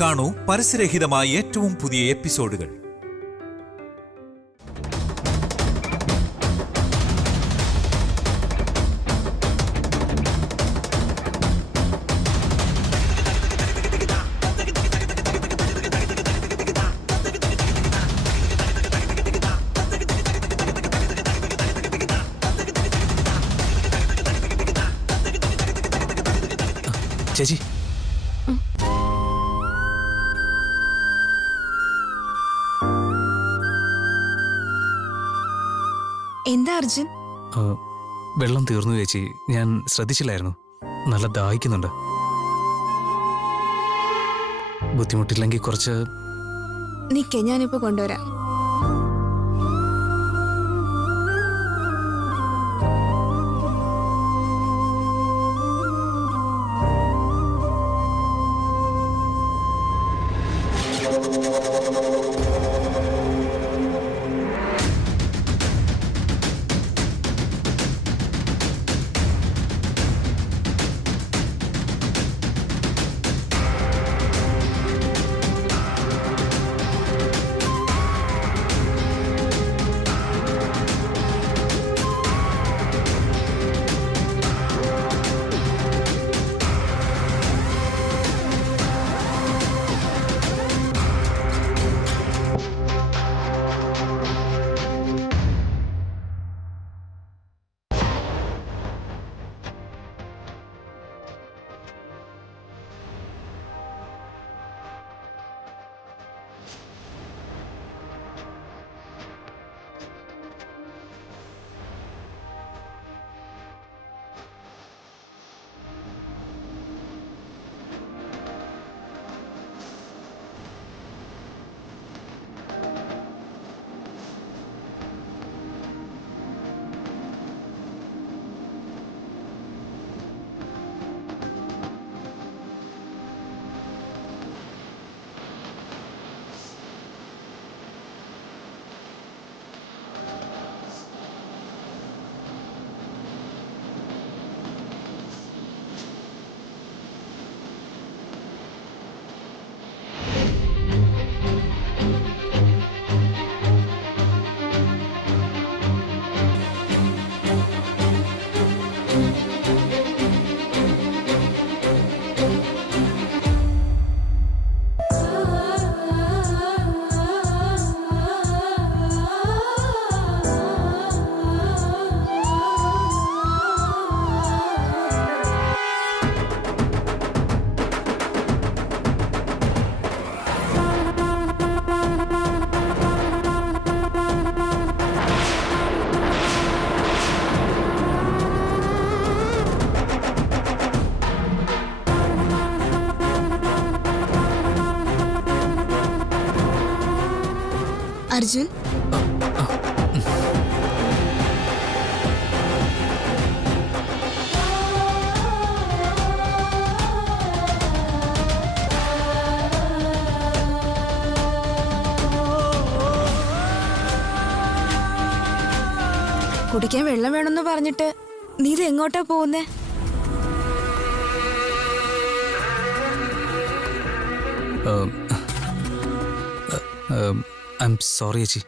കാണൂ പരസ്യരഹിതമായ ഏറ്റവും പുതിയ എപ്പിസോഡുകൾ. ചേച്ചി, എന്താ അർജുൻ? വെള്ളം തീർന്നു ചേച്ചി. ഞാൻ ശ്രദ്ധിച്ചില്ലായിരുന്നു. നല്ല ദാഹിക്കുന്നുണ്ട്. ബുദ്ധിമുട്ടില്ലെങ്കിൽ കുറച്ച്. നിക്കേ, ഞാനിപ്പോ കൊണ്ടുവരാം. അർജുൻ, കുടിക്കാൻ വെള്ളം വേണമെന്ന് പറഞ്ഞിട്ട് നീ ഇത് എങ്ങോട്ടാ പോകുന്നേ? ഐ എം സോറി ചേച്ചി.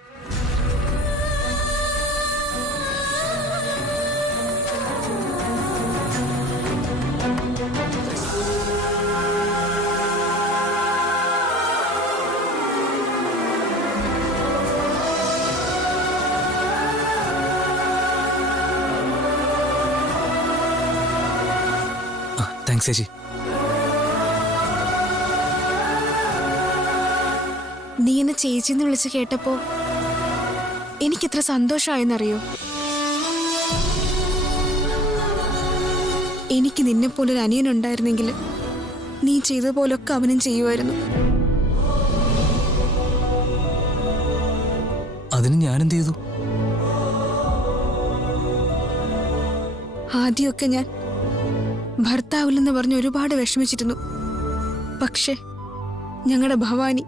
താങ്ക്സ് ചേച്ചി. നീ എന്നെ ചേച്ചിന്ന് വിളിച്ച് കേട്ടപ്പോ എനിക്കെത്ര സന്തോഷമായെന്നറിയോ? എനിക്ക് നിന്നെപ്പോലൊരു അനിയനുണ്ടായിരുന്നെങ്കിൽ നീ ചെയ്ത പോലൊക്കെ അവനും ചെയ്യുമായിരുന്നു. അതിന് ഞാനെന്ത് ചെയ്തു? ആദ്യമൊക്കെ ഞാൻ ഭർത്താവില്ലെന്ന് പറഞ്ഞ് ഒരുപാട് വിഷമിച്ചിരുന്നു. പക്ഷെ ഞങ്ങളുടെ ഭവാനി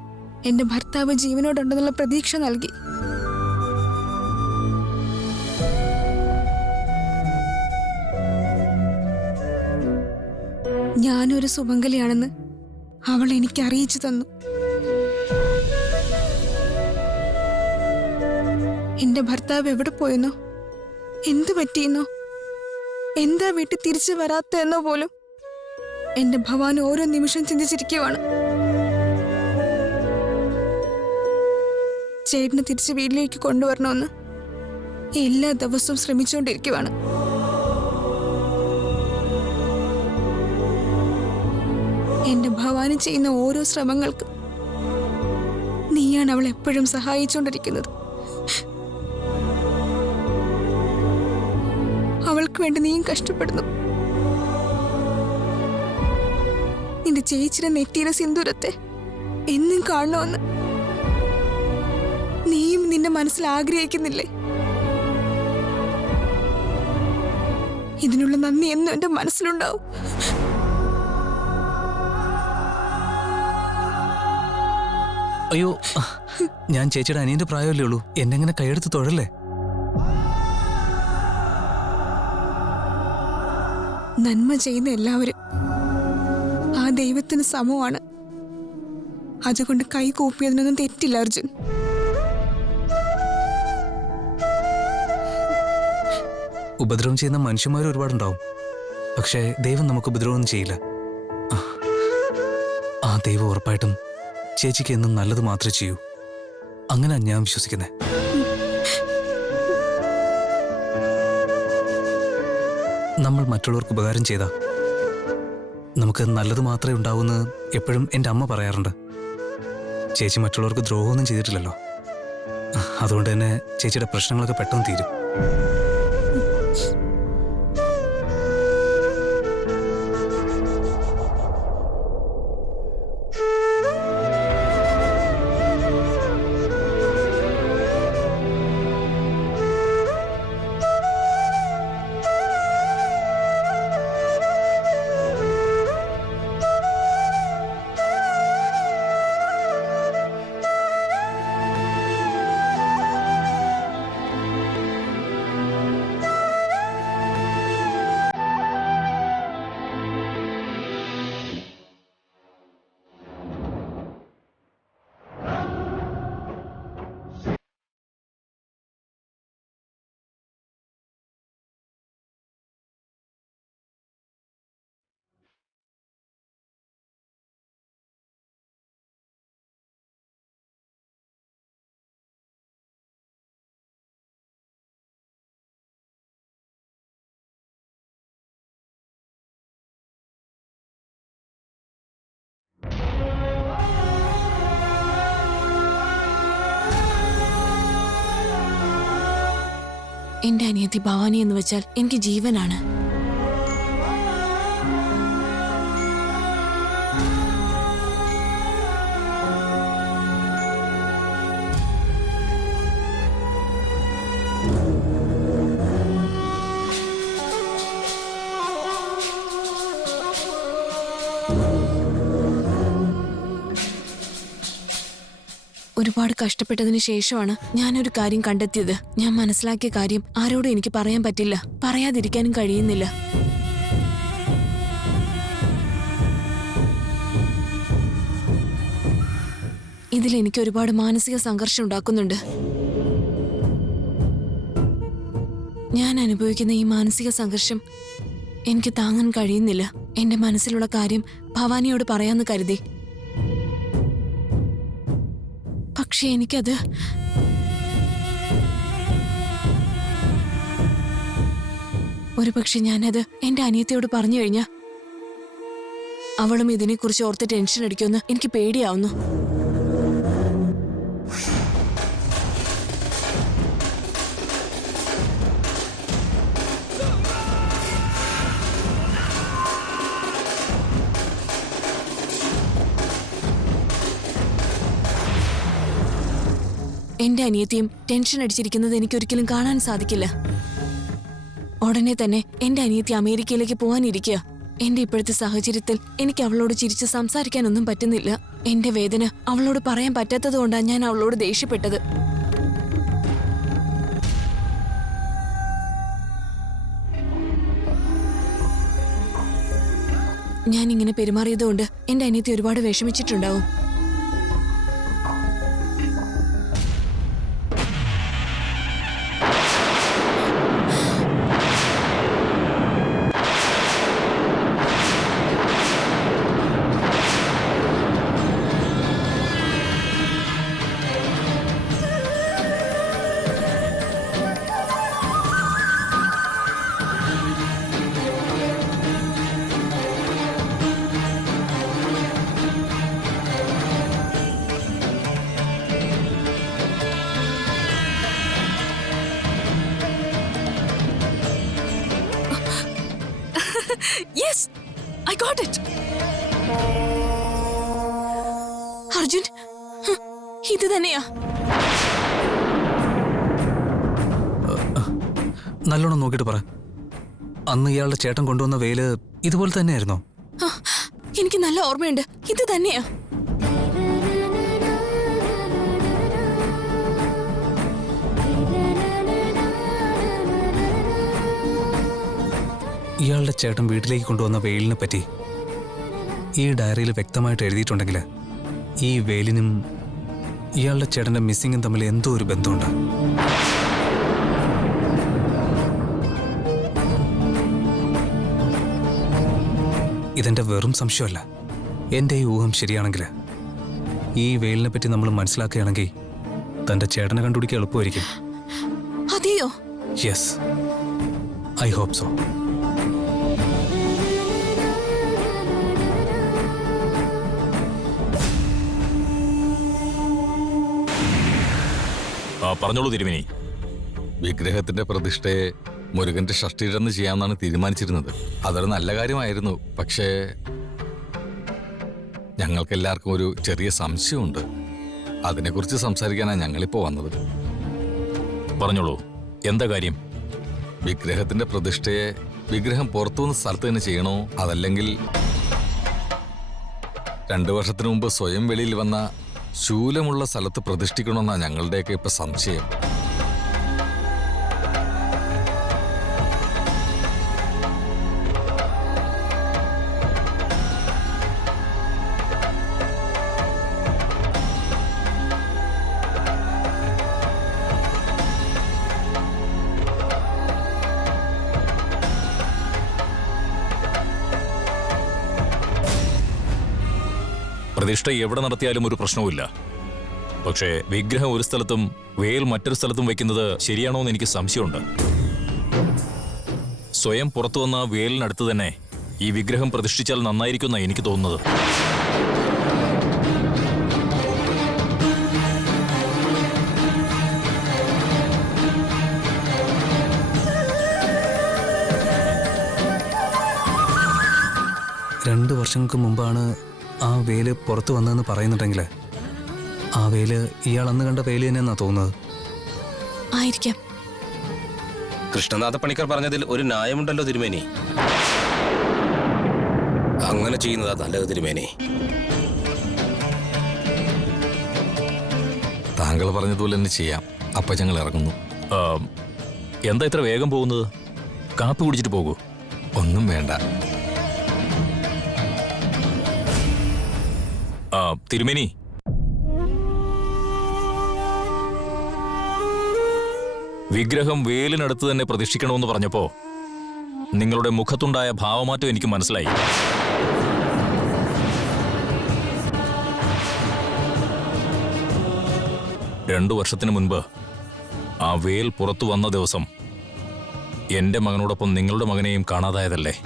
എന്റെ ഭർത്താവ് ജീവനോടുണ്ടെന്നുള്ള പ്രതീക്ഷ നൽകി. ഞാനൊരു സുമംഗലിയാണെന്ന് അവൾ എനിക്ക് അറിയിച്ചു തന്നു. എന്റെ ഭർത്താവ് എവിടെ പോയെന്നോ, എന്തു പറ്റിയെന്നോ, എന്താ വീട്ടിൽ തിരിച്ചു വരാത്തെന്നോ പോലും എന്റെ ഭവാൻ ഓരോ നിമിഷം ചിന്തിച്ചിരിക്കുവാണ്. ചേട്ടന് തിരിച്ച് വീട്ടിലേക്ക് കൊണ്ടുവരണമെന്ന് എല്ലാ ദിവസവും ശ്രമിച്ചുകൊണ്ടിരിക്കുവാണ്. എന്റെ ഭവാന് ചെയ്യുന്ന ഓരോ ശ്രമങ്ങൾക്കും നീയാണ് അവൾ എപ്പോഴും സഹായിച്ചുകൊണ്ടിരിക്കുന്നത്. അവൾക്ക് വേണ്ടി നീയും കഷ്ടപ്പെടുന്നു. നിന്റെ ചേച്ചിയുടെ നെറ്റിയിലെ സിന്ദൂരത്തെ എന്നും കാണണമെന്ന് നീയും നിന്റെ മനസ്സിൽ ആഗ്രഹിക്കുന്നില്ലേ? ഇതിനുള്ള നന്ദി എന്നും എന്റെ മനസ്സിലുണ്ടാവും. അയ്യോ, ഞാൻ ചേച്ചിയുടെ അനിയന്റെ പ്രായമല്ലേ ഉള്ളൂ, എന്നെ ഇങ്ങനെ കൈയെടുത്ത് തൊഴല്ലേ. നന്മ ചെയ്യുന്ന എല്ലാവരും ആ ദൈവത്തിന് സമമാണ്. അതുകൊണ്ട് കൈ കൂപ്പിയതിനൊന്നും തെറ്റില്ല അർജുൻ. ഉപദ്രവം ചെയ്യുന്ന മനുഷ്യന്മാർ ഒരുപാടുണ്ടാവും, പക്ഷേ ദൈവം നമുക്ക് ഉപദ്രവമൊന്നും ചെയ്യില്ല. ആ ദൈവം ഉറപ്പായിട്ടും ചേച്ചിക്ക് എന്നും നല്ലത് മാത്രമേ ചെയ്യൂ. അങ്ങനെ ഞാൻ വിശ്വസിക്കുന്നത്. നമ്മൾ മറ്റുള്ളവർക്ക് ഉപകാരം ചെയ്താ നമുക്ക് നല്ലത് മാത്രമേ ഉണ്ടാവൂന്ന് എപ്പോഴും എൻ്റെ അമ്മ പറയാറുണ്ട്. ചേച്ചി മറ്റുള്ളവർക്ക് ദ്രോഹമൊന്നും ചെയ്തിട്ടില്ലല്ലോ, അതുകൊണ്ട് തന്നെ ചേച്ചിയുടെ പ്രശ്നങ്ങളൊക്കെ പെട്ടെന്ന് തീരും. എന്റെ അനിയത്തി ഭവാനി എന്ന് വെച്ചാൽ എനിക്ക് ജീവനാണ്. ഒരുപാട് കഷ്ടപ്പെട്ടതിന് ശേഷമാണ് ഞാനൊരു കാര്യം കണ്ടെത്തിയത്. ഞാൻ മനസ്സിലാക്കിയ കാര്യം ആരോടും എനിക്ക് പറയാൻ പറ്റില്ല, പറയാതിരിക്കാനും കഴിയുന്നില്ല. ഇതിലെനിക്ക് ഒരുപാട് മാനസിക സംഘർഷം ഉണ്ടാക്കുന്നുണ്ട്. ഞാൻ അനുഭവിക്കുന്ന ഈ മാനസിക സംഘർഷം എനിക്ക് താങ്ങാൻ കഴിയുന്നില്ല. എന്റെ മനസ്സിലുള്ള കാര്യം ഭവാനിയോട് പറയാമെന്ന് കരുതി. പക്ഷെ എനിക്കത് ഒരുപക്ഷെ ഞാനത് എന്റെ അനിയത്തിയോട് പറഞ്ഞു കഴിഞ്ഞാൽ അവളും ഇതിനെക്കുറിച്ച് ഓർത്ത് ടെൻഷൻ അടിക്കുമെന്ന് എനിക്ക് പേടിയാവുന്നു. എന്റെ അനിയത്തിയും ടെൻഷൻ അടിച്ചിരിക്കുന്നത് എനിക്കൊരിക്കലും കാണാൻ സാധിക്കില്ല. ഉടനെ തന്നെ എന്റെ അനിയത്തി അമേരിക്കയിലേക്ക് പോകാനിരിക്കുക. എന്റെ ഇപ്പോഴത്തെ സാഹചര്യത്തിൽ എനിക്ക് അവളോട് ചിരിച്ച് സംസാരിക്കാനൊന്നും പറ്റുന്നില്ല. എന്റെ വേദന അവളോട് പറയാൻ പറ്റാത്തത് കൊണ്ടാണ് ഞാൻ അവളോട് ദേഷ്യപ്പെട്ടത്. ഞാൻ ഇങ്ങനെ പെരുമാറിയതുകൊണ്ട് എന്റെ അനിയത്തി ഒരുപാട് വിഷമിച്ചിട്ടുണ്ടാവും. Yes, I got it. Arjun, ഇത് തന്നെയാ. നല്ലോണം നോക്കിയിട്ട് പറ. അന്ന് ഇയാളുടെ ചേട്ടൻ കൊണ്ടുവന്ന വേല് ഇതുപോലെ തന്നെയായിരുന്നോ? എനിക്ക് നല്ല ഓർമ്മയുണ്ട്, ഇത് തന്നെയാ. ഇയാളുടെ ചേട്ടൻ വീട്ടിലേക്ക് കൊണ്ടുവന്ന വെയിലിനെ പറ്റി ഈ ഡയറിയിൽ വ്യക്തമായിട്ട് എഴുതിയിട്ടുണ്ടെങ്കിൽ ഈ വെയിലിനും ഇയാളുടെ ചേട്ടൻ്റെ മിസ്സിങ്ങും തമ്മിൽ എന്തോ ഒരു ബന്ധമുണ്ട്. ഇതെന്റെ വെറും സംശയമല്ല. എൻ്റെ ഈ ഊഹം ശരിയാണെങ്കിൽ ഈ വെയിലിനെ പറ്റി നമ്മൾ മനസ്സിലാക്കുകയാണെങ്കിൽ തൻ്റെ ചേട്ടനെ കണ്ടുപിടിക്കാൻ എളുപ്പമായിരിക്കും. അതെയോ? Yes, I hope so. പറഞ്ഞോളൂ തിരുമേനി. വിഗ്രഹത്തിന്റെ പ്രതിഷ്ഠയെ മുരുകന്റെ ഷഷ്ടിയിടന്ന് ചെയ്യാമെന്നാണ് തീരുമാനിച്ചിരുന്നത്. അതൊരു നല്ല കാര്യമായിരുന്നു. പക്ഷേ ഞങ്ങൾക്കെല്ലാവർക്കും ഒരു ചെറിയ സംശയമുണ്ട്. അതിനെക്കുറിച്ച് സംസാരിക്കാനാണ് ഞങ്ങളിപ്പോൾ വന്നത്. പറഞ്ഞോളൂ, എന്താ കാര്യം? വിഗ്രഹത്തിന്റെ പ്രതിഷ്ഠയെ വിഗ്രഹം പുറത്തുനിന്ന് സ്ഥലത്ത് തന്നെ ചെയ്യണോ, അതല്ലെങ്കിൽ 2 വർഷത്തിന് മുമ്പ് സ്വയം വെളിയിൽ വന്ന ശൂലമുള്ള സ്ഥലത്ത് പ്രതിഷ്ഠിക്കണമെന്നാണ് ഞങ്ങളുടെയൊക്കെ ഇപ്പൊ സംശയം. പ്രതിഷ്ഠ എവിടെ നടത്തിയാലും ഒരു പ്രശ്നവുമില്ല. പക്ഷേ വിഗ്രഹം ഒരു സ്ഥലത്തും വേൽ മറ്റൊരു സ്ഥലത്തും വെക്കുന്നത് ശരിയാണോ എന്ന് എനിക്ക് സംശയമുണ്ട്. സ്വയം പുറത്തു വന്ന വേലിനടുത്ത് തന്നെ ഈ വിഗ്രഹം പ്രതിഷ്ഠിച്ചാൽ നന്നായിരിക്കുമെന്നാണ് എനിക്ക് തോന്നുന്നത്. രണ്ട് വർഷങ്ങൾക്ക് മുമ്പാണ് ആ വേല് പുറത്തു വന്നതെന്ന് പറയുന്നുണ്ടെങ്കിൽ ആ വേല് ഇയാൾ അന്ന് കണ്ട വേല് തന്നെയെന്നാ തോന്നുന്നത്. ആയിരിക്കാം. കൃഷ്ണനാഥ പണിക്കർ പറഞ്ഞതിൽ ഒരു ന്യായമുണ്ടല്ലോ തിരുമേനി. അങ്ങനെ ചെയ്യുന്നതാ നല്ലത് തിരുമേനി. താങ്കൾ പറഞ്ഞതുപോലെ തന്നെ ചെയ്യാം. അപ്പൊ ഞങ്ങൾ ഇറങ്ങുന്നു. എന്താ ഇത്ര വേഗം പോകുന്നത്? കാപ്പി കുടിച്ചിട്ട് പോകൂ. ഒന്നും വേണ്ട. തിരുമേനി, വിഗ്രഹം വേലിനടുത്ത് തന്നെ പ്രതിഷ്ഠിക്കണമെന്ന് പറഞ്ഞപ്പോ നിങ്ങളുടെ മുഖത്തുണ്ടായ ഭാവമാറ്റം എനിക്ക് മനസ്സിലായി. രണ്ടു വർഷത്തിന് മുൻപ് ആ വേൽ പുറത്തു വന്ന ദിവസം എന്റെ മകനോടൊപ്പം നിങ്ങളുടെ മകനെയും കാണാതായതല്ലേ?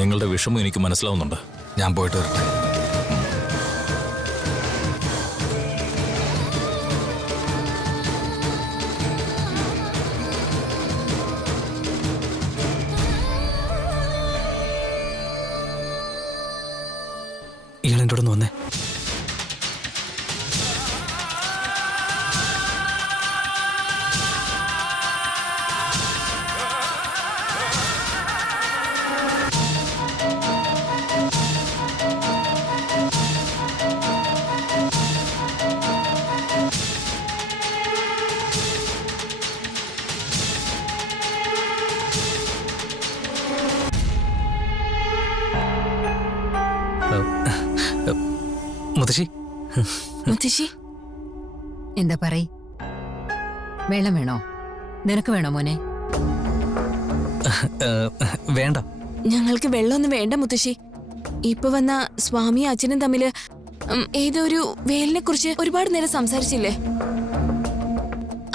നിങ്ങളുടെ വിഷമം എനിക്ക് മനസ്സിലാവുന്നുണ്ട്. ഞാൻ പോയിട്ട് വരട്ടെ. ഇയാൾ എൻ്റെ കൂടെ വന്നേ. മുത്തശ്ശി മുത്തശ്ശി എന്താ പറയ്? വെള്ളം വേണോ? നിനക്ക് വേണോ മോനെ? വേണ്ട. ഞങ്ങൾക്ക് വെള്ളമൊന്നും വേണ്ട മുത്തശ്ശി. ഇപ്പൊ വന്ന സ്വാമിയും അച്ഛനും തമ്മില് ഏതോ ഒരു വേലിനെ കുറിച്ച് ഒരുപാട് നേരം സംസാരിച്ചില്ലേ?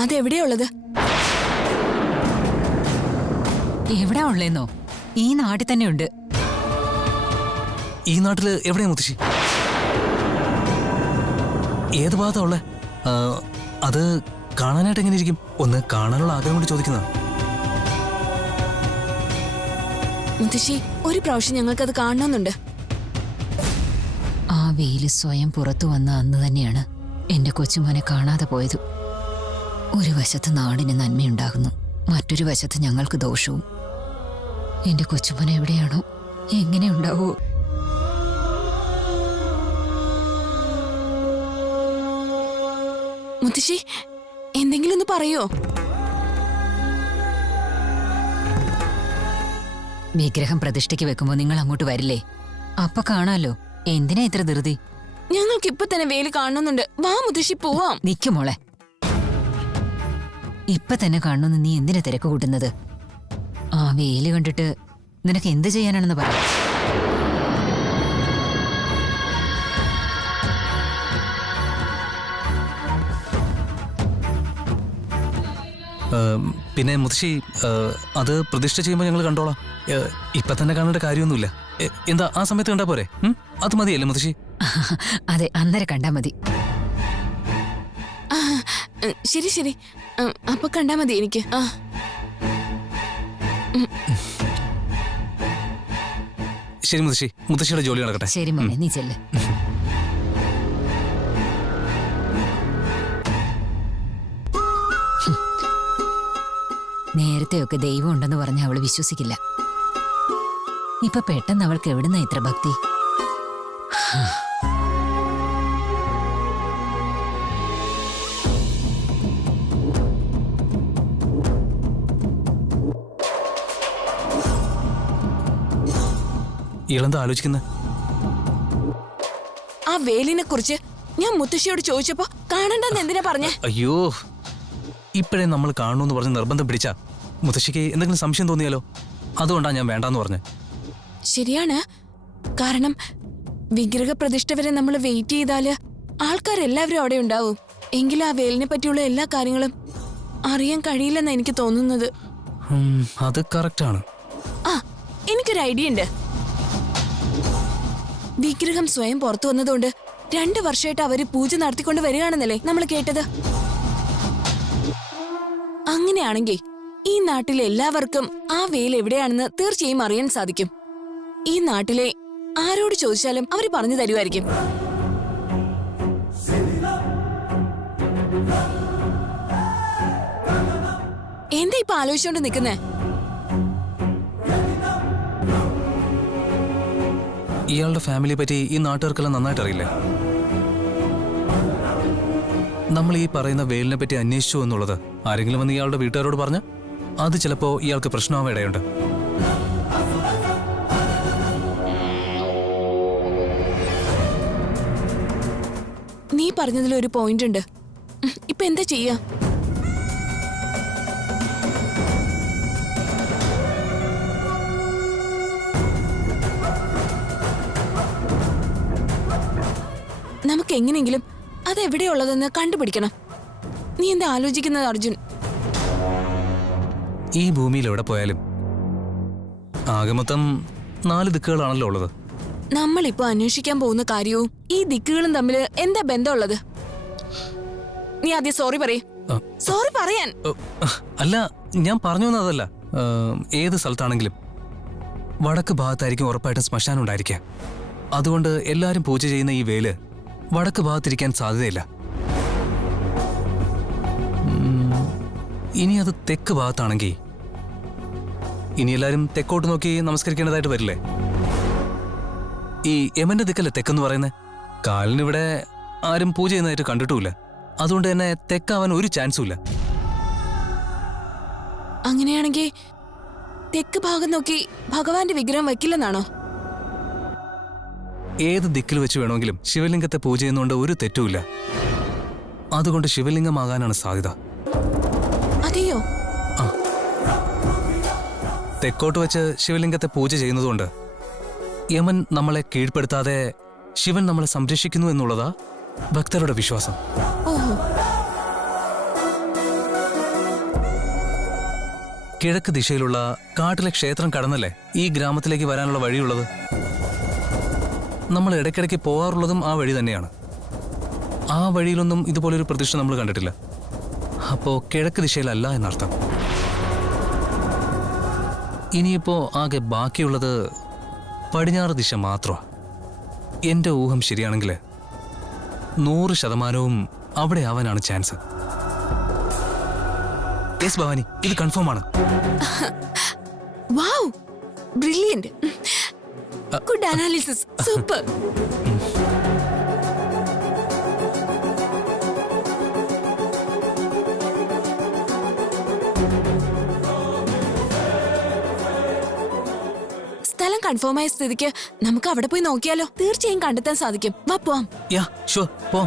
അതെവിടെയാ ഉള്ളത്? എവിടാ ഉള്ളേന്നോ? ഈ നാട്ടിൽ തന്നെ ഉണ്ട്. ഈ നാട്ടില് എവിടെയാ മുത്തശ്ശി? ഏത് ഭാഗത്താ ഉള്ളേ? അത് കാണാനായിട്ട് എങ്ങനെ ഇരിക്കും? ഒന്ന് കാണാനുള്ള ആഗ്രഹം കൊണ്ട് ചോദിക്കുന്ന. മുത്തശ്ശി, ഒരു പ്രാവശ്യം ഞങ്ങൾക്കത് കാണണമെന്നുണ്ട്. ആ വെയില് സ്വയം പുറത്തു വന്ന അന്ന് തന്നെയാണ് എന്റെ കൊച്ചുമോനെ കാണാതെ പോയത്. ഒരു വശത്ത് നാടിന് നന്മയുണ്ടാകുന്നു, മറ്റൊരു വശത്ത് ഞങ്ങൾക്ക് ദോഷവും. എന്റെ കൊച്ചുമോനെ എവിടെയാണോ, എങ്ങനെ ഉണ്ടാവോ? മുത്തശ്ശി, എന്തെങ്കിലും ഒന്ന് പറയോ? വിഗ്രഹം പ്രതിഷ്ഠയ്ക്ക് വെക്കുമ്പോ നിങ്ങൾ അങ്ങോട്ട് വരില്ലേ? അപ്പൊ കാണാലോ. എന്തിനാ ഇത്ര ധൃതി? ഞങ്ങൾക്ക് ഇപ്പൊ തന്നെ വേല് കാണണമെന്നുണ്ട്. വാ മുത്തശ്ശി, പോവാം. നിക്ക് മോളെ, ഇപ്പൊ തന്നെ കാണുന്നു. നീ എന്തിനാ തിരക്ക് കൂട്ടുന്നത്? ആ വെയില് കണ്ടിട്ട് നിനക്ക് എന്ത് ചെയ്യാനാണെന്ന് പറ. പിന്നെ മുത്തശ്ശി, അത് പ്രതിഷ്ഠ ചെയ്യുമ്പോൾ ഞങ്ങൾ കണ്ടോളാം. ഇപ്പൊ തന്നെ കാണേണ്ട കാര്യമൊന്നുമില്ല. എന്താ ആ സമയത്ത് കണ്ടാ പോരെ? അത് മതിയല്ലേ മുത്തശ്ശി? അതെ, അന്നേരം കണ്ടാ മതി. ശരി ശരി, അപ്പൊ കണ്ടാ മതി എനിക്ക്. ശരി മുത്തശ്ശി, മുത്തശ്ശിയുടെ ജോലി നടക്കട്ടെ. ശരി മോനെ, നീ ചെല്ല്. നേരത്തെയൊക്കെ ദൈവം ഉണ്ടെന്ന് പറഞ്ഞ അവള് വിശ്വസിക്കില്ല. ഇപ്പൊ പെട്ടെന്ന് അവൾക്ക് എവിടുന്ന ഇത്ര ഭക്തി? ഇളന്താ ആലോചിക്കുന്ന? ആ വേലിനെ കുറിച്ച് ഞാൻ മുത്തശ്ശിയോട് ചോദിച്ചപ്പോ കാണണ്ടെന്ന് എന്തിനാ പറഞ്ഞേ? അയ്യോ, ഇപ്പോഴേ നമ്മൾ കാണണമെന്ന് പറഞ്ഞ് നിർബന്ധം പിടിച്ചാ മുത്തശ്ശിക്ക് എന്തെങ്കിലും സംശയം തോന്നിയാലോ? അതുകൊണ്ടാ ഞാൻ വേണ്ടാന്ന് പറഞ്ഞ്. ശരിയാണ്. കാരണം വിഗ്രഹ പ്രതിഷ്ഠ വരെ നമ്മൾ വെയിറ്റ് ചെയ്താല് ആൾക്കാരെല്ലാവരും അവിടെ ഉണ്ടാവും. എങ്കിലും ആ വേലിനെ പറ്റിയുള്ള എല്ലാ കാര്യങ്ങളും അറിയാൻ കഴിയില്ലെന്നാ എനിക്ക് തോന്നുന്നത്. അത് കറക്റ്റാണ്. ആ, എനിക്കൊരു ഐഡിയ ഉണ്ട്. വിഗ്രഹം സ്വയം പുറത്തു വന്നതുകൊണ്ട് 2 വർഷമായിട്ട് അവര് പൂജ നടത്തിക്കൊണ്ട് വരികയാണെന്നല്ലേ നമ്മൾ കേട്ടത്? അങ്ങനെയാണെങ്കിൽ ഈ നാട്ടിലെ എല്ലാവർക്കും ആ വേൽ എവിടെയാണെന്ന് തീർച്ചയായും അറിയാൻ സാധിക്കും. ഈ നാട്ടിലെ ആരോട് ചോദിച്ചാലും അവര് പറഞ്ഞു തരുമായിരിക്കും. എന്താ ഇപ്പൊ ആലോചിച്ചോണ്ട് നിൽക്കുന്നേ? ഇയാളുടെ ഫാമിലിയെ പറ്റി ഈ നാട്ടുകാർക്കെല്ലാം നന്നായിട്ട് അറിയില്ലേ? നമ്മൾ ഈ പറയുന്ന വേലിനെ പറ്റി അന്വേഷിച്ചു എന്നുള്ളത് ആരെങ്കിലും വന്ന് ഇയാളുടെ വീട്ടുകാരോട് പറഞ്ഞ അത് ചിലപ്പോ ഇയാൾക്ക് പ്രശ്നമാവാൻ ഇടയുണ്ട്. നീ പറഞ്ഞതിൽ ഒരു പോയിന്റ് ഉണ്ട്. ഇപ്പൊ എന്താ ചെയ്യാ? നമുക്ക് എങ്ങനെയെങ്കിലും അതെവിടെയുള്ളതെന്ന് കണ്ടുപിടിക്കണം. നീ എന്താ ആലോചിക്കുന്നത് അർജുൻ? ഈ ഭൂമിയിൽ എവിടെ പോയാലും ആകെ മൊത്തം 4 ദിക്കുകളാണല്ലോ ഉള്ളത്. നമ്മളിപ്പോ അന്വേഷിക്കാൻ പോകുന്ന കാര്യവും ഈ ദിക്കുകളും തമ്മിൽ എന്താ ബന്ധമുള്ളത്? നീ ആദ്യം സോറി പറയേ. സോറി പറയാൻ. അല്ല, ഞാൻ പറഞ്ഞു വന്നതല്ല. ഏത് സ്ഥലത്താണെങ്കിലും വടക്ക് ഭാഗത്തായിരിക്കും ഉറപ്പായിട്ടും ശ്മശാനം ഉണ്ടായിരിക്കുക. അതുകൊണ്ട് എല്ലാവരും പൂജ ചെയ്യുന്ന ഈ വേല് വടക്ക് ഭാഗത്തിരിക്കാൻ സാധ്യതയില്ല. ഇനി അത് തെക്ക് ഭാഗത്താണെങ്കിൽ ഇനി എല്ലാവരും തെക്കോട്ട് നോക്കി നമസ്കരിക്കേണ്ടതായിട്ട് വരില്ലേ? ഈ യമന്റെ ദിക്കല്ലേ തെക്കെന്ന് പറയുന്നത്? കാലിനിവിടെ ആരും പൂജ ചെയ്യുന്നതായിട്ട് കണ്ടിട്ടുമില്ല. അതുകൊണ്ട് തന്നെ തെക്കാവാൻ ഒരു ചാൻസും ഇല്ല. അങ്ങനെയാണെങ്കിൽ തെക്ക് ഭാഗം നോക്കി ഭഗവാന്റെ വിഗ്രഹം വയ്ക്കില്ലെന്നാണോ? ഏത് ദിക്കിൽ വെച്ച് വേണമെങ്കിലും ശിവലിംഗത്തെ പൂജ ചെയ്യുന്നതുകൊണ്ട് ഒരു തെറ്റുമില്ല. അതുകൊണ്ട് ശിവലിംഗമാകാനാണ് സാധ്യത. അതെയോ? തെക്കോട്ട് വെച്ച് ശിവലിംഗത്തെ പൂജ ചെയ്യുന്നതുകൊണ്ട് യമൻ നമ്മളെ കീഴ്പ്പെടുത്താതെ ശിവൻ നമ്മളെ സംരക്ഷിക്കുന്നു എന്നുള്ളതാ ഭക്തരുടെ വിശ്വാസം. ഓഹോ. കിഴക്ക് ദിശയിലുള്ള കാട്ടിലെ ക്ഷേത്രം കടന്നല്ലേ ഈ ഗ്രാമത്തിലേക്ക് വരാനുള്ള വഴിയുള്ളത്. നമ്മൾ ഇടയ്ക്കിടയ്ക്ക് പോകാറുള്ളതും ആ വഴി തന്നെയാണ്. ആ വഴിയിലൊന്നും ഇതുപോലൊരു പ്രതിഷ്ഠ നമ്മൾ കണ്ടിട്ടില്ല. അപ്പോ കിഴക്ക് ദിശയിലല്ല എന്നർത്ഥം. ഇനിയിപ്പോ ആകെ ബാക്കിയുള്ളത് പടിഞ്ഞാറ് ദിശ മാത്രമാണ്. എന്റെ ഊഹം ശരിയാണെങ്കിൽ 100% അവിടെ ആവാനാണ് ചാൻസ്. യെസ് ഭവാനി, ഇത് കൺഫേം ആണ്. Wow, brilliant, good analysis, super. സ്ഥലം കൺഫേം ആയ സ്ഥിതിക്ക് നമുക്ക് അവിടെ പോയി നോക്കിയാലോ? തീർച്ചയായും കണ്ടെത്താൻ സാധിക്കും. വാ പോവാം. യാ ഷുവർ, പോ.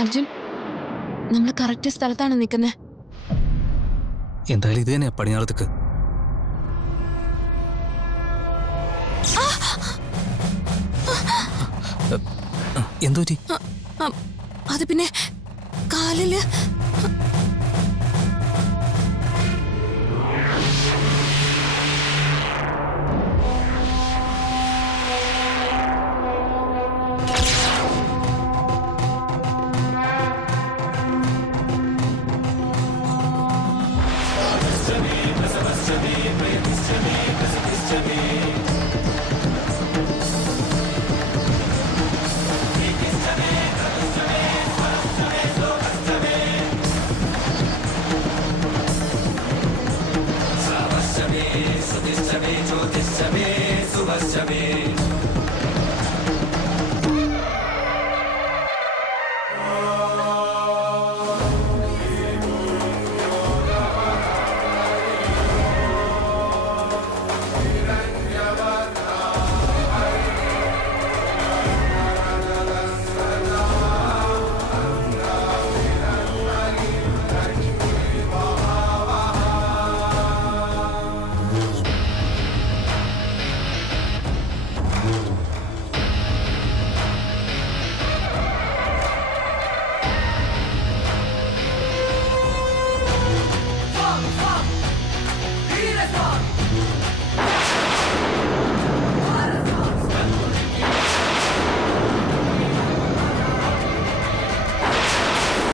അർജുൻ, നമ്മൾ കറക്റ്റ് സ്ഥലത്താണ് നിൽക്കുന്നത്. എന്തായാലും ഇത് തന്നെയാ പടിഞ്ഞാറത്തേക്ക്. എന്തോ അത് പിന്നെ കാലില്